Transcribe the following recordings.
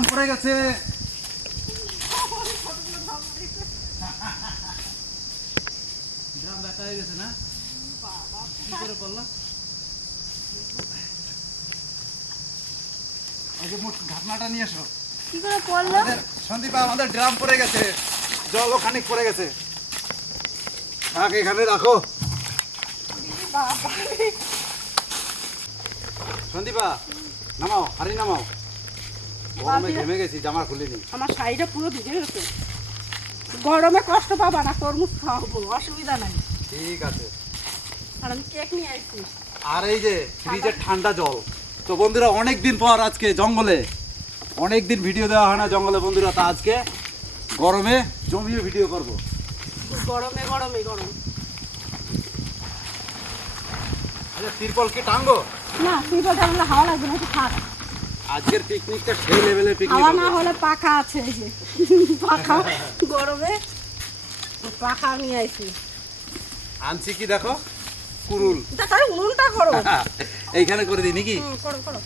Drum পড়ে গেছে। Drum ব্যথা হয়ে গেছে না? কি করে পড়লো? ওই যে ঢাকনাটা নিয়ে এসো। কি করে পড়লো? সন্দীপা, আমাদের ড্রাম পড়ে গেছে, জলও খানিক পড়ে গেছে। থাক, এখানে রাখো। সন্দীপা, নামাও, হাড়ি নামাও। গরমে ঘেমে গেছি, জামা খুলিনি। আমার শাড়িটা পুরো ভিজে গেছে। গরমে কষ্ট পাবা না, তরমুজ খাওয়াবো, অসুবিধা নাই। ঠিক আছে। আর আমি কেক নিয়ে আসছি। আর এই যে ফ্রিজের ঠান্ডা জল। তো বন্ধুরা, অনেকদিন পর আজকে জঙ্গলে, অনেকদিন ভিডিও দেওয়া হয় না জঙ্গলে বন্ধুরা, তা আজকে গরমে জমিয়ে ভিডিও করব। গরমে গরমে গরম। আচ্ছা, তিরপল কি টাঙ্গো? না, তিরপলটা আমরা হাওয়া লাগবে না, একটু থাক। আজকের পিকনিকটা সেই লেভেলের পিকনিক হাওয়া হবে। না হলে পাখা আছে, এই যে পাখা। গরমে পাখা নিয়ে আসি। আনছি কি দেখো, কুরুল। তাই উনুনটা করো। এইখানে করে দিই নাকি? করো করো।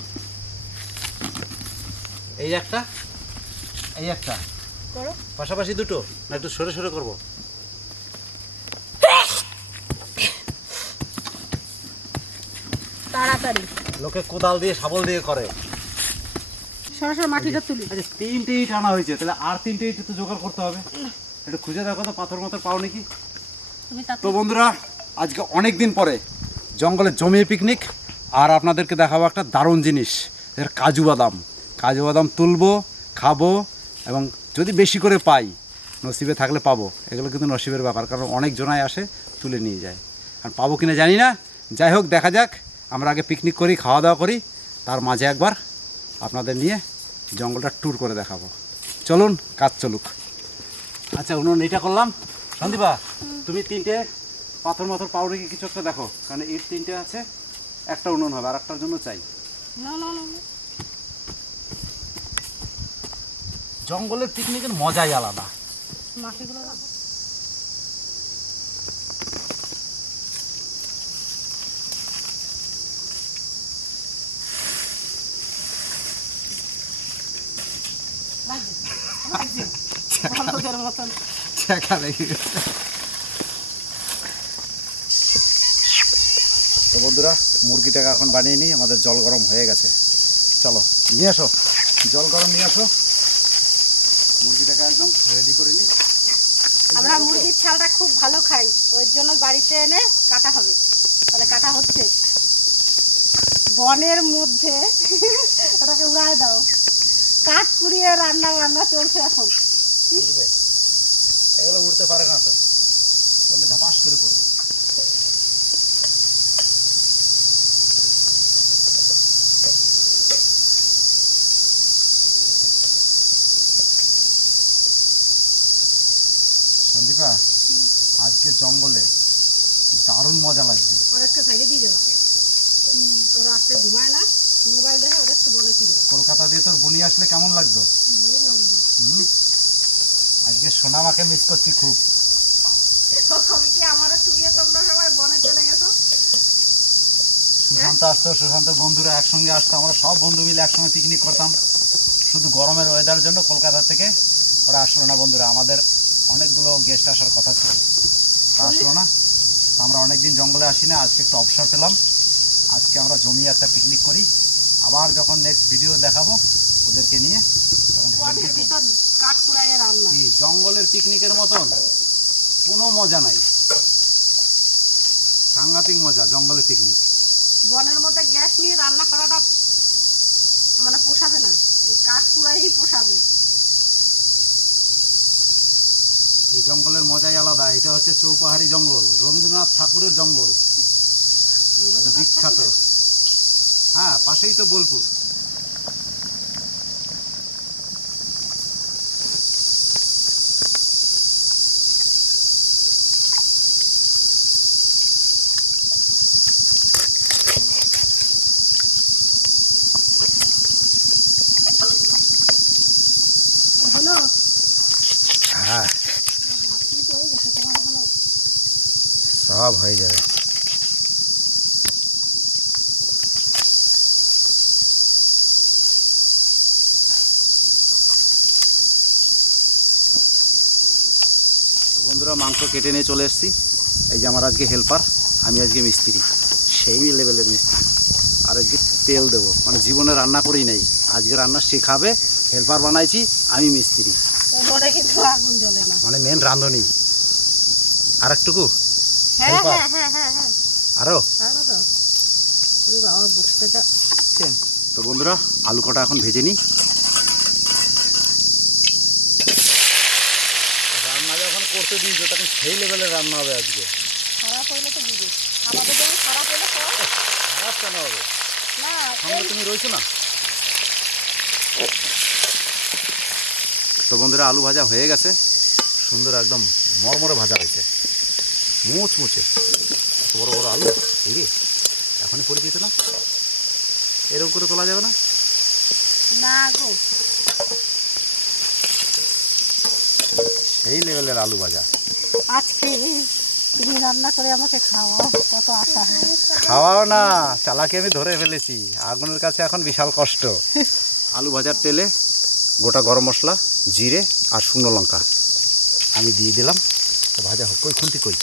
এই একটা, এই একটা করো। পাশাপাশি দুটো, না একটু সরে সরে করব? তাড়াতাড়ি। লোকে কোদাল দিয়ে শাবল দিয়ে করে। সরাসরি মাটিটা তুলি। আচ্ছা, 3টে ইট আনা হয়েছে, তাহলে আর 3টে ইট তো জোগাড় করতে হবে। একটু খুঁজে দেখো তো, পাথর মাথর পাও নাকি? তো বন্ধুরা, আজকে অনেক দিন পরে জঙ্গলে জমিয়ে পিকনিক, আর আপনাদেরকে দেখাবো একটা দারুণ জিনিস, এর কাজু বাদাম। কাজু বাদাম তুলবো, খাবো, এবং যদি বেশি করে পাই, নসিবে থাকলে পাবো। এগুলো কিন্তু নসিবের ব্যাপার, কারণ অনেক জনায় আসে, তুলে নিয়ে যায়। আর পাবো কিনা জানি না, যাই হোক দেখা যাক। আমরা আগে পিকনিক করি, খাওয়া দাওয়া করি, তার মাঝে একবার আপনাদের নিয়ে জঙ্গলটা ট্যুর করে দেখাবো। চলুন, কাজ চলুক। আচ্ছা, উনুন এটা করলাম। সন্দীপা, তুমি 3টে পাথর মাথর পাও নাকি কিছু একটা দেখো, কারণ ইট 3টে আছে, একটা উনুন হবে, আর একটার জন্য চাই। না না না, জঙ্গলের পিকনিকের মজাই আলাদা। মাটিগুলো রাখো। বন্ধুদের মতন। তো বন্ধুরা, মুরগিটাকে এখন বানিয়ে নিই, আমাদের জল গরম হয়ে গেছে। চলো নিয়ে আসো, জল গরম নিয়ে আসো, মুরগিটাকে একদম রেডি করে নিই। আমরা মুরগির ছালটা খুব ভালো খাই, ওই জন্য বাড়িতে এনে কাটা হবে। তাহলে কাটা হচ্ছে বনের মধ্যে। ওটাকে উড়ায় দাও। কাঠ কুড়িয়ে রান্না রান্না চলছে এখন। উড়বে, এগুলো উড়তে পারে না তো, বললে ধাপাস করে পড়বে। সন্দীপা, আজকে জঙ্গলে দারুণ মজা লাগছে। ওরা একটু সাইডে দিয়ে দেবা। ও রাত্রে ঘুমায় না, মোবাইল দেখে, ওরা একটু বলে দিয়ে দেবা। কলকাতা দিয়ে তোর বুনি আসলে কেমন লাগতো? আজকে সোনামাকে মিস করছি খুব। কবে কি আমারও তুইয়ে তোমরা সবাই বনে চলে গেছো? সুশান্ত আসতো, সুশান্তর বন্ধুরা একসঙ্গে আসতো, আমরা সব বন্ধু মিলে একসঙ্গে পিকনিক করতাম। শুধু গরমের ওয়েদার জন্য কলকাতা থেকে ওরা আসলো না বন্ধুরা। আমাদের অনেকগুলো গেস্ট আসার কথা ছিল, তা আসলো না। তো আমরা অনেকদিন জঙ্গলে আসি না, আজকে একটু অবসর পেলাম। আজকে আমরা জমিয়ে একটা পিকনিক করি, আবার যখন নেক্সট ভিডিও দেখাবো ওদেরকে নিয়ে, তখন বনের ভিতর কাঠ কুড়াইয়ে রান্না। কি জঙ্গলের পিকনিকের মতন কোনো মজা নাই, সাংঘাতিক মজা জঙ্গলের পিকনিক। বনের মধ্যে গ্যাস নিয়ে রান্না করাটা মানে পোষাবে না, এই কাঠ কুড়াইয়েই পোষাবে। এই জঙ্গলের মজাই আলাদা। এটা হচ্ছে চৌপাহাড়ি জঙ্গল, রবীন্দ্রনাথ ঠাকুরের জঙ্গল, বিখ্যাত। হ্যাঁ, পাশেই তো বোলপুর। হলো হ্যাঁ, সব হয়ে যাবে। বন্ধুরা মাংস কেটে নিয়ে চলে এসেছি। এই যে আমার আজকে হেল্পার, আমি আজকে মিস্ত্রি, সেই লেভেলের মিস্ত্রি। আর আজকে তেল দেবো, মানে জীবনে রান্না করি নাই, আজকে রান্না শেখাবে। হেল্পার বানাইছি, আমি মিস্ত্রি, কিন্তু আগুন জ্বলে না, মানে মেন রাঁধুনি। আর একটুকু হ্যাঁ হেল্পার, হ্যাঁ হ্যাঁ হ্যাঁ আরো। বাবা বুটটা তো বন্ধুরা আলু কটা এখন ভেজে নিই। রান্না যখন করতে দিয়েছো তখন সেই লেভেলের রান্না হবে আজকে। খারাপ হইলে তো বুঝি, আমাদের যখন খারাপ হইলে তো খারাপ কেন হবে? না, সঙ্গে তুমি রয়েছো না। তো বন্ধুরা আলু ভাজা হয়ে গেছে, সুন্দর একদম মরমরে ভাজা হয়েছে, মুচমুচে। বড় বড় আলু এই রে, এখনই পরিচিত না, এরকম করে তোলা যাবে না। না গো, সেই লেভেলের আলু ভাজা। আজকে তুমি রান্না করে আমাকে খাওয়াও, কত আশা। খাওয়াও না, চালাকি আমি ধরে ফেলেছি, আগুনের কাছে এখন বিশাল কষ্ট। আলু ভাজার তেলে গোটা গরম মশলা, জিরে আর শুকনো লঙ্কা আমি দিয়ে দিলাম। তো ভাজা হোক, কই খুন্তি কই।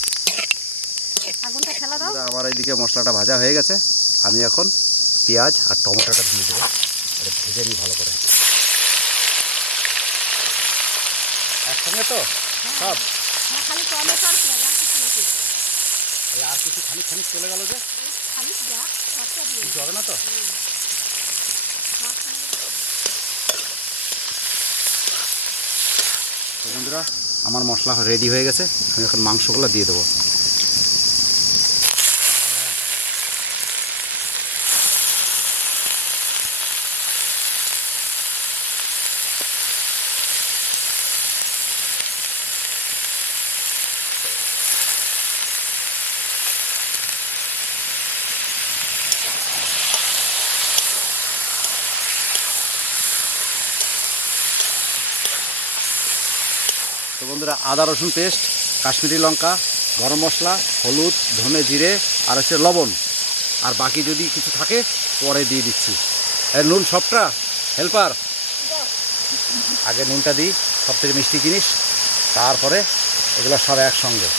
আগুনটা খেলা দাও। আমার এইদিকে মশলাটা ভাজা হয়ে গেছে, আমি এখন পেঁয়াজ আর টমেটোটা দিয়ে দেবো, এটা ভেজে নিই ভালো করে একসঙ্গে। তো সব হ্যাঁ, খালি টমেটো আর পেঁয়াজ, আর কিছু নাকি? এই আর কিছু খানিক খানিক চলে গেল যে, খালি যা সবটা দিয়ে কিছু হবে না তো। তো বন্ধুরা আমার মশলা রেডি হয়ে গেছে, আমি এখন মাংসগুলো দিয়ে দেবো। তো বন্ধুরা আদা রসুন পেস্ট, কাশ্মীরি লঙ্কা, গরম মশলা, হলুদ, ধনে, জিরে আর হচ্ছে লবণ, আর বাকি যদি কিছু থাকে পরে দিয়ে দিচ্ছি। নুন সবটা হেল্পার, আগে নুনটা দিই, সব থেকে মিষ্টি জিনিস, তারপরে এগুলো সব একসঙ্গে।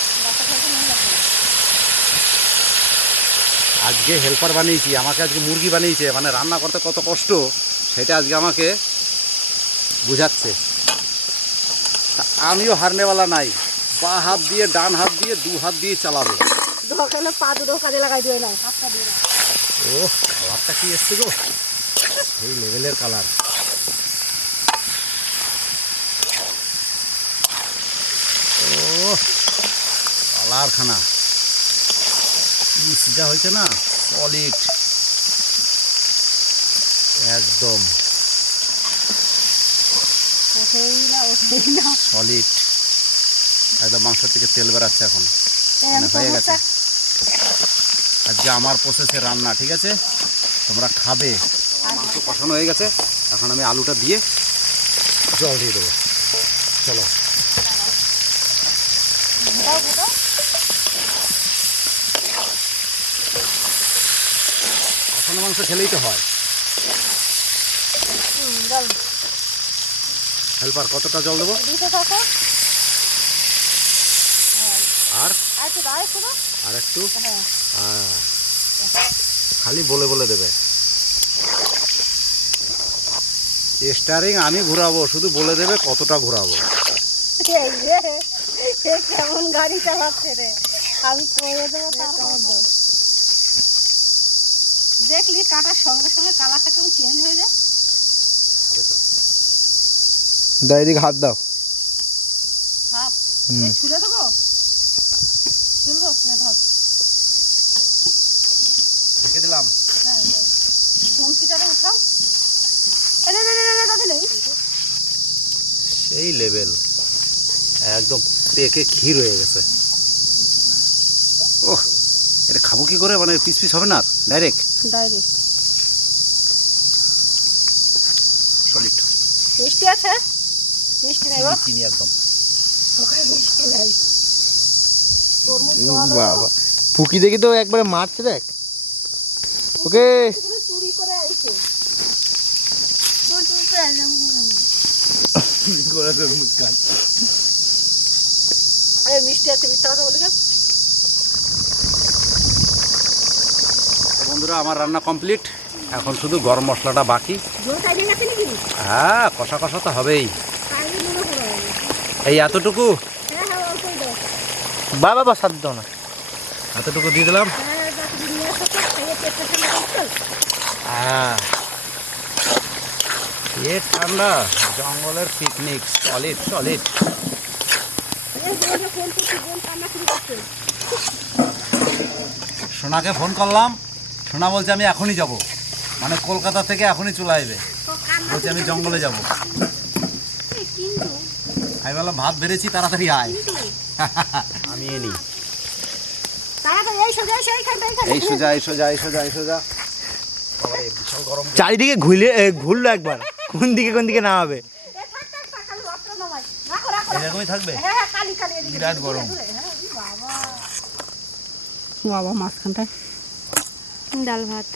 আজকে হেল্পার বানিয়েছি, আমাকে আজকে মুরগি বানিয়েছে, মানে রান্না করতে কত কষ্ট সেটা আজকে আমাকে বুঝাচ্ছে। আমিও হারনেওয়ালা নাই, বা হাত দিয়ে ডান হাত দিয়ে দু হাত দিয়ে চালাবো। দোকানে পা দুটো কাজে লাগাই দিও না, হাতটা দিয়ে দাও। ও কালারটা কি এসছে গো, এই লেভেলের কালার। ও কালারখানা কি সিধা হয়েছে না, সলিড একদম সলিড একদম। মাংস থেকে তেল বেরাচ্ছে এখন, মানে হয়ে গেছে। আজকে আমার প্রসেসে রান্না, ঠিক আছে, তোমরা খাবে। মাংস কষানো হয়ে গেছে, এখন আমি আলুটা দিয়ে জল দিয়ে দেবো। চলো কষানো মাংস খেলেই তো হয়। হেল্পার কতটা জল দেবো? আর আর একটু, খালি বলে বলে দেবে। স্টারিং আমি ঘোরাবো, শুধু বলে দেবে কতটা ঘোরাবো। কেমন গাড়ি চালাচ্ছে রে, আমি করে দেবো তার মধ্যে। দেখলি কাটার সঙ্গে সঙ্গে কালারটা কেমন চেঞ্জ হয়ে যায়। দাও এদিকে হাত দাও। হাত ছুলে দেবো, ছুলবো না, ধর ঢেকে দিলাম। হ্যাঁ ঝুমকিটারে উঠাও। সেই লেভেল একদম পেকে ক্ষীর হয়ে গেছে। ওহ এটা খাবো কি করে, মানে পিস পিস হবে না, ডাইরেক্ট সলিড। মিষ্টি আছে? মিষ্টি নেই গো, চিনি একদম। মিষ্টি নাই। বাবা ফুকি দেখি তো একবারে মারছে, দেখ ওকে। চুরি করে আইছে। এই মিষ্টি আছে, মিথ্যা কথা বলি কেন? তো বন্ধুরা আমার রান্না কমপ্লিট, এখন শুধু গরম মশলাটা বাকি। জল চাইলে গেছে নাকি? হ্যাঁ, কষা কষা তো হবেই। খাইলে মনে পড়ে যাবে। এই এতটুকু, হ্যাঁ হ্যাঁ, অল্পই দাও। বাবা সাথ দাও না। এতটুকু দিয়ে দিলাম। হ্যাঁ, বাকি নিয়ে আসো তো, খাইয়ে পেটটা ঠান্ডা করতে। হ্যাঁ, এ ঠান্ডা, জঙ্গলের পিকনিক, সলিড সলিড। এই বোনকে ফোন করছি, বোন কান্না শুরু করছে। সোনাকে ফোন করলাম, সোনা বলছে আমি এখনই যাব, মানে কলকাতা থেকে এখনই চলে আসবে। তো কান্না বলছে আমি জঙ্গলে যাব। এই কিন্তু আমি বললাম ভাত বেড়েছি, তাড়াতাড়ি আয়। আমি এনি তাড়াতাড়ি এই সোজা এসে এইখানটা, এইখানটা। এই সোজা এই সোজা এই সোজা এই সোজা। বাবারে, বিশাল গরম। চারিদিকে ঘুরলো একবার, কোন দিকে না হবে। এ থাক থাক থাক, খালি অস্ত্র নামাই। রাখো রাখো রাখো। এরকমই থাকবে। হ্যাঁ হ্যাঁ, কালি কালি এদিকে বিরাট দূরে, গরম। দূরে, হ্যাঁ, ই বাবা। বাবা মাঝখানটায় ডাল ভাত।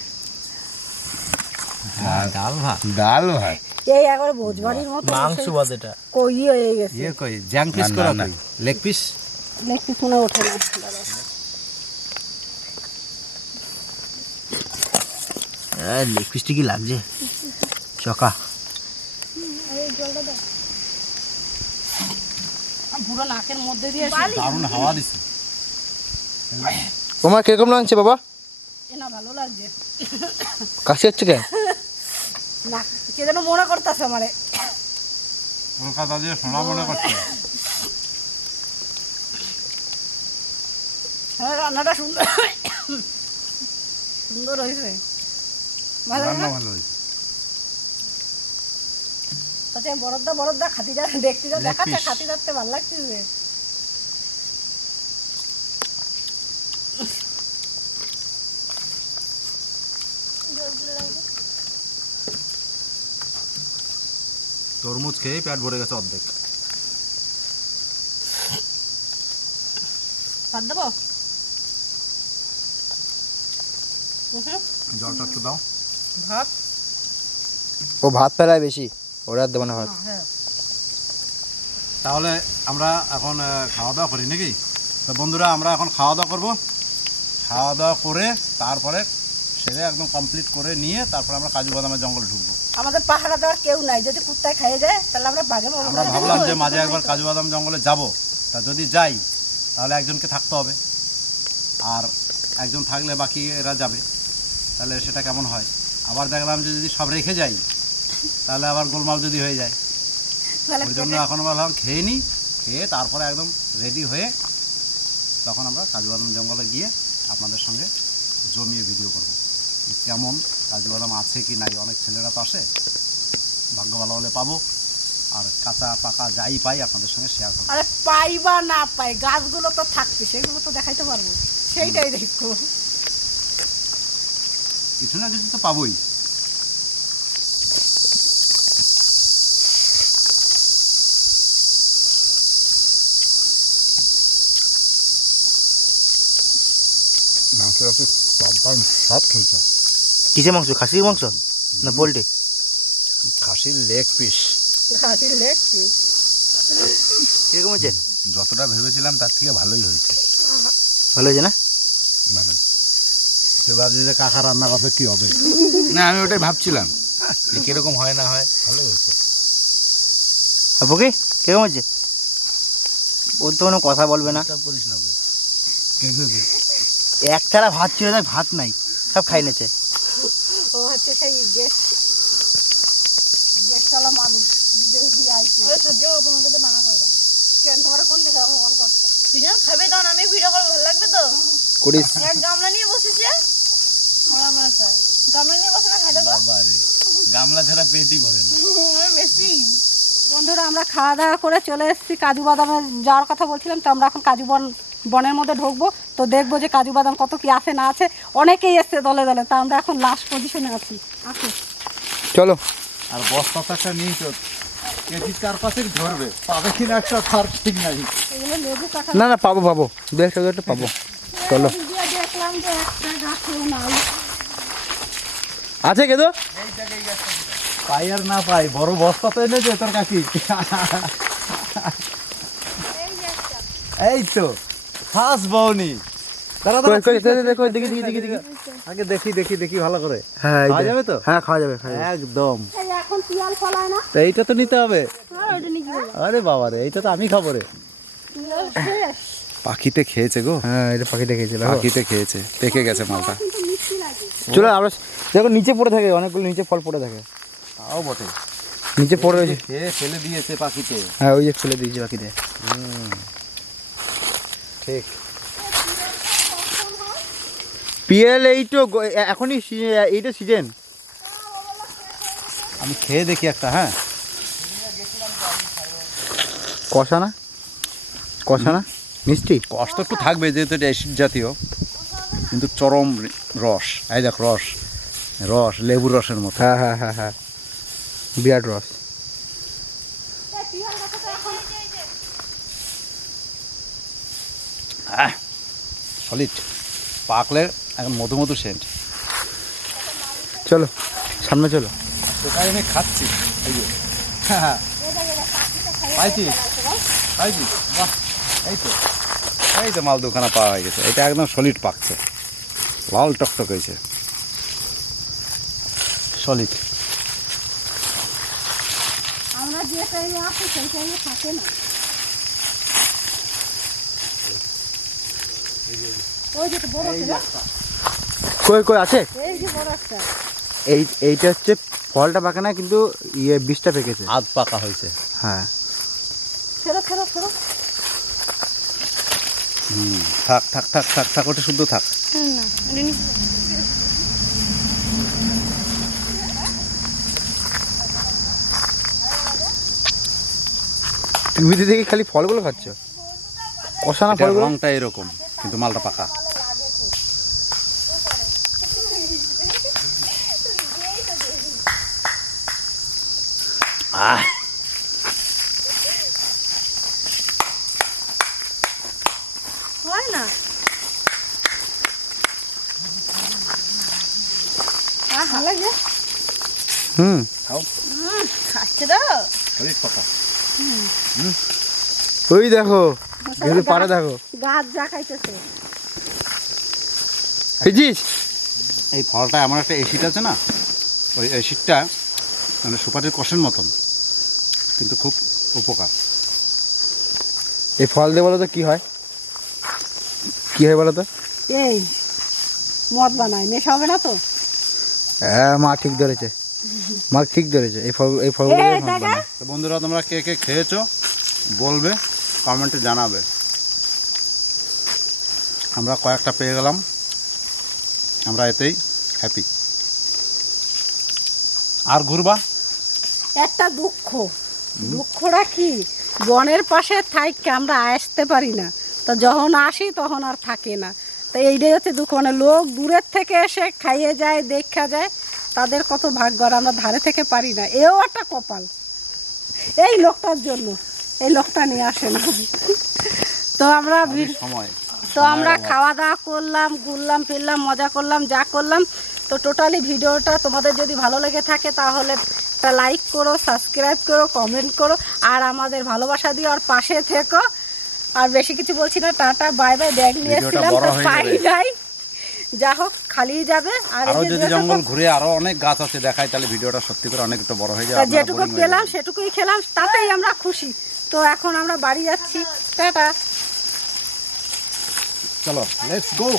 ডাল ভাত। ডাল ভাই, এই একবার ভোজবাড়ির মতো মাংস ভাত এটা। কই হয়ে গেছে। ইয়ে কই জ্যাং পিস করা কই? Leg piece. লেগ পিস মনে ওঠে না দাদা। লেগ পিসটি কি লাগছে চকা। এই জলটা দাও। পুরো নাকের মধ্যে দিয়ে দারুণ হাওয়া দিছে। তোমার কিরকম লাগছে বাবা? এ না ভালো লাগছে কাশি হচ্ছে কেন? না, কে যেন মনে করতেছে আমারে। কলকাতা দিয়ে সোনা মনে করছে। হ্যাঁ, রান্নাটা সুন্দর সুন্দর হয়েছে। ভালো না? ভালো হয়েছে। তাতে বরদদা খাতি যা দেখতে যা Leg দেখাচ্ছে, piece। খাতি যাচ্ছে ভালো লাগছে। তরমুজ খেয়ে পেট ভরে গেছে অর্ধেক। ভাত দেবো? জলটা একটু দাও। ভাত? ও ভাত ফেলায় বেশি, ওরা দেবো না ভাত। হ্যাঁ। তাহলে আমরা এখন খাওয়া দাওয়া করি নাকি? তো বন্ধুরা আমরা এখন খাওয়া দাওয়া করবো। খাওয়া দাওয়া করে তারপরে সেরে একদম কমপ্লিট করে নিয়ে তারপর আমরা কাজু বাদামের জঙ্গলে ঢুকবো। আমাদের পাহারা দেওয়ার কেউ নাই, যদি কুত্তায় খাইয়ে যায় তাহলে আমরা বাঘে পাবো। আমরা ভাবলাম যে মাঝে একবার কাজু বাদাম জঙ্গলে যাব, তা যদি যাই তাহলে একজনকে থাকতে হবে, আর একজন থাকলে বাকি এরা যাবে, তাহলে সেটা কেমন হয়? আবার দেখলাম যে যদি সব রেখে যাই তাহলে আবার গোলমাল যদি হয়ে যায়। ওই জন্য এখন বললাম খেয়ে নিই, খেয়ে তারপরে একদম রেডি হয়ে তখন আমরা কাজু বাদাম জঙ্গলে গিয়ে আপনাদের সঙ্গে জমিয়ে ভিডিও করব, কেমন কাজু বাদাম আছে কি নাই। অনেক ছেলেরা তো আসে, ভাগ্য ভালো হলে পাবো, আর কাঁচা পাকা যাই পাই আপনাদের সঙ্গে শেয়ার করবো। আরে পাই বা না পাই, গাছগুলো তো থাকবে, সেগুলো তো দেখাইতে পারবো, সেইটাই দেখবো। কিছু না কিছু তো পাবোই। কিসের মাংস? খাসির মাংস না পোল্ট্রি? খাসির লেগ পিস। খাসির লেগ পিস কিরকম হয়েছে? যতটা ভেবেছিলাম তার থেকে ভালোই হয়েছে। ভালো হয়েছে না? মানে সে ভাবছি যে কাকা রান্না করতে কি হবে। না, আমি ওটাই ভাবছিলাম যে কিরকম হয় না হয়। ভালোই হয়েছে। আপু কি কিরকম হয়েছে? ওর তো কোনো কথা বলবে না। সব করিস না বে। এক তারা ভাত ছিল, তাই ভাত নাই, সব খাই নেছে। ও হচ্ছে সেই গ্যাসওয়ালা মানুষ, বিদেশ দিয়ে আইছে। মানা করবা কেন? তোমার কোন দিকে মন করছে? ভিডিও খাবে দাও না, আমি ভিডিও করে ভালো লাগবে তো। করিস এক গামলা নিয়ে বসেছে, আমরা চাই গামলা নিয়ে বসে না, খাইতে দাও বাবা রে, গামলা ছাড়া পেটই ভরে না। বেশি। বন্ধুরা আমরা খাওয়া দাওয়া করে চলে এসেছি, কাজু বাদামে যাওয়ার কথা বলছিলাম, তো আমরা এখন কাজু বনের মধ্যে ঢুকবো, তো দেখবো যে কাজু বাদাম কত কি আছে না আছে। অনেকেই এসছে দলে দলে, তা আমরা এখন লাস্ট পজিশনে আছি। আসো চলো। আর বস্তা তো একটা নিয়ে চল, কেজি চারপাশে ধরবে, পাবে কিনা একটা তার ঠিক নাই। এগুলো লেবু কাঁঠাল। না না, পাবো পাবো, দু একটা পাবো। চলো। দিয়ে দেখলাম যে একটা গাছেও নাই। আছে কেতো? পাই আর না পাই, বড় বস্তা তো এনেছে তোর কাকি। এই তো ফার্স্ট বাউনি। দাঁড়া কই কই দেখো দেখি আগে দেখি ভালো করে। হ্যাঁ খাওয়া যাবে তো? হ্যাঁ খাওয়া যাবে একদম। এই এখন পিয়াল ফলায় না, তো এইটা তো নিতে হবে। আর ওটা নিয়ে গেল আরে বাবা রে, এইটা তো আমি খাবো রে। পিয়াল শেষ। পাখিতে খেয়েছে গো, হ্যাঁ এটা পাখি দেখেছিল পাখিতে খেয়েছে, পেকে গেছে মালটা। কিন্তু মিষ্টি লাগে। চলো আমরা দেখো নিচে পড়ে থাকে, অনেকগুলো নিচে ফল পড়ে থাকে, তাও বটে, নিচে পড়ে রয়েছে। খেয়ে ফেলে দিয়েছে পাখিতে। হ্যাঁ ওই যে ফেলে দিয়েছে পাখিতে। ঠিক। পিএল এই তো এখনই এইটা সিজন। আমি খেয়ে দেখি একটা। হ্যাঁ, কষা না মিষ্টি। কষ্ট একটু থাকবে যেহেতু এটা অ্যাসিড জাতীয়, কিন্তু চরম রস। এই দেখ রস লেবুর রসের মতো। হ্যাঁ বিরাট রস। সলিড, পাকলে এখন মধু সেন্ট। চলো সামনে চলো। সেটাই আমি খাচ্ছি। এই যে পাইছি বাহ, এই তো মাল দুখানা পাওয়া হয়ে গেছে। এটা একদম সলিড পাকছে, লাল টকটক হয়েছে, সলিড। আমরা যে টাইমে আসি সেই টাইমে থাকে না। ওই যে বড় একটা, কই আছে? এই যে বড় একটা। এইটা হচ্ছে ফলটা পাকে না, কিন্তু বীজটা পেকেছে। আধ পাকা হয়েছে। হ্যাঁ ফেরো থাক ওটা শুদ্ধ থাক। তুমি তো দেখি খালি ফলগুলো খাচ্ছ, কষা না এটার ফলগুলো। রংটা এরকম, কিন্তু মালটা পাকা। হয় না ভালো লাগে। খাও, খাচ্ছে তো সলিড পাকা। ওই দেখো কিন্তু পারে দেখো গাছ যা খাইতেছে। বুঝিস এই ফলটা এমন একটা অ্যাসিড আছে না, ওই অ্যাসিডটা মানে সুপারির কষের মতন, কিন্তু খুব উপকার। এই ফল দিয়ে বলো তো কি হয় বলো তো? এই মদ বানায়, নেশা হবে না তো? হ্যাঁ মা ঠিক ধরেছে, এই ফলগুলো দিয়ে মদ বানায়। তো বন্ধুরা, তোমরা কে কে খেয়েছো বলবে, কমেন্টে জানাবে। আমরা কয়েকটা পেয়ে গেলাম, আমরা এতেই হ্যাপি। আর ঘুরবা? একটা দুঃখটা কি, বনের পাশে থাইকে আমরা আসতে পারি না, তো যখন আসি তখন আর থাকে না। তো এইটাই হচ্ছে দুঃখ, মানে লোক দূরের থেকে এসে খাইয়ে যায়, দেখা যায়, তাদের কত ভাগ্য, আর আমরা ধারে থেকে পারি না। এও একটা কপাল এই লোকটার জন্য, এই লোকটা নিয়ে আসে না। তো আমরা সময় তো আমরা খাওয়া দাওয়া করলাম, ঘুরলাম ফিরলাম, মজা করলাম, যা করলাম। তো টোটালি ভিডিওটা তোমাদের যদি ভালো লেগে থাকে তাহলে একটা লাইক করো, সাবস্ক্রাইব করো, কমেন্ট করো, আর আমাদের ভালোবাসা দিও, আর পাশে থেকো। আর বেশি কিছু বলছি না, টাটা বাই বাই। ব্যাগ নিয়ে ভিডিওটা এসেছিলাম বড় তো হয়ে পাই যাবে। নাই, যা হোক খালিই যাবে। আর আরো এই যে যদি জঙ্গল ঘুরে আরো অনেক গাছ আছে দেখায়, তাহলে ভিডিওটা সত্যি করে অনেক একটু বড় হয়ে যাবে। আপনারা যেটুকু boring হয়ে পেলাম যাবেন। সেটুকুই খেলাম, তাতেই আমরা খুশি। তো এখন আমরা বাড়ি যাচ্ছি, টাটা। চলো, লেটস গো।